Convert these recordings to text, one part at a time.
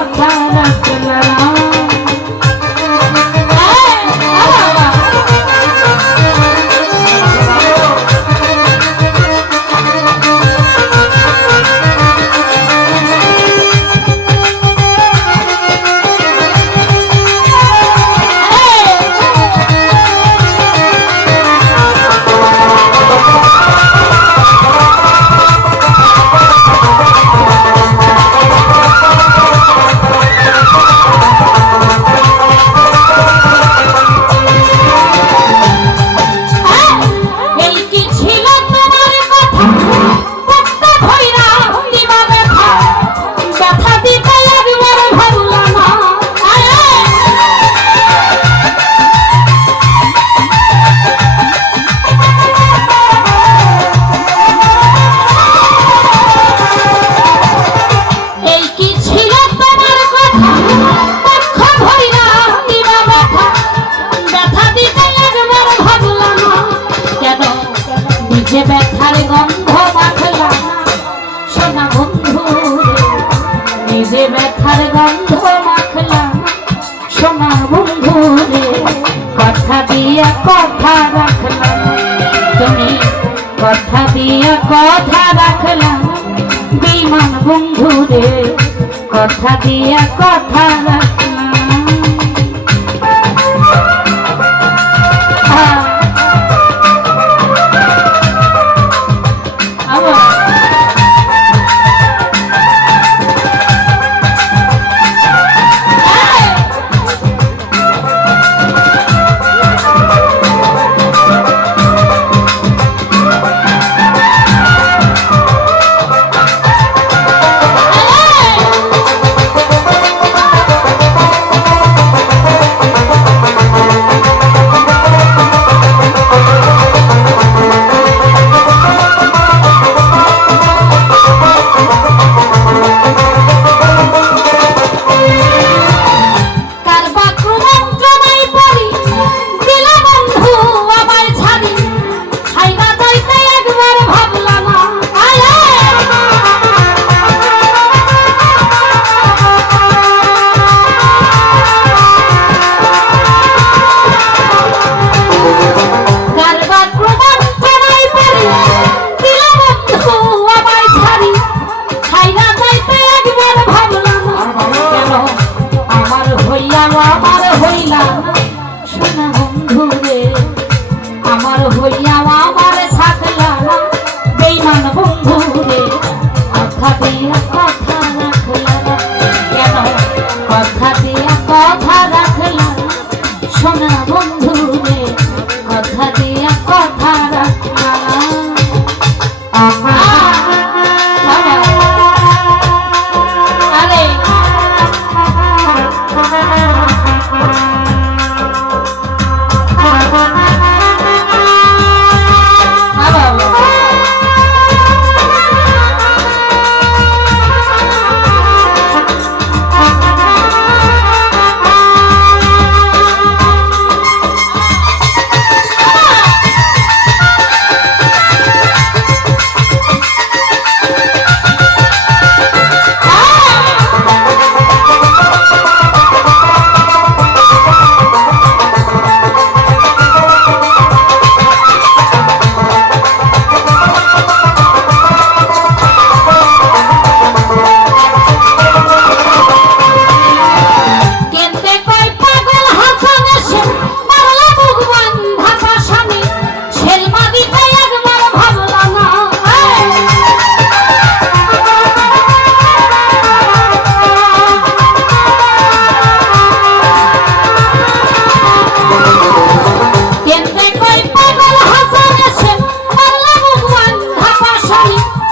বাবা রাখলাম যে ব্যথার গন্ধ মাখলাম, সোনা বন্ধু রে, কথা দিয়া কথা রাখলাম। তুমি কথা দিয়া কথা রাখলাম, বিমান বন্ধু রে, কথা দিয়া কথা রাখ হইয়া আমার থাকল না। বেইমান বন্ধু রে কথা দিয়া কথা রাখল না। কেন? কথা দিয়া কথা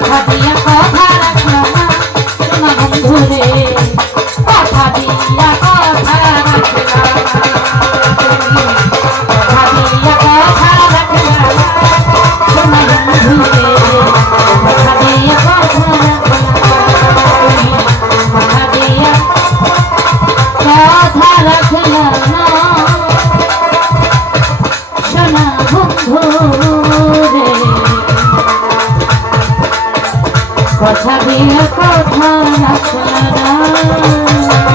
কথা দিয়া কথা রাখো না তোমার বন্ধুরে কথা দিয়া কথা রাখো Oh, oh, oh. কথা দিয়ে কথা রাখো না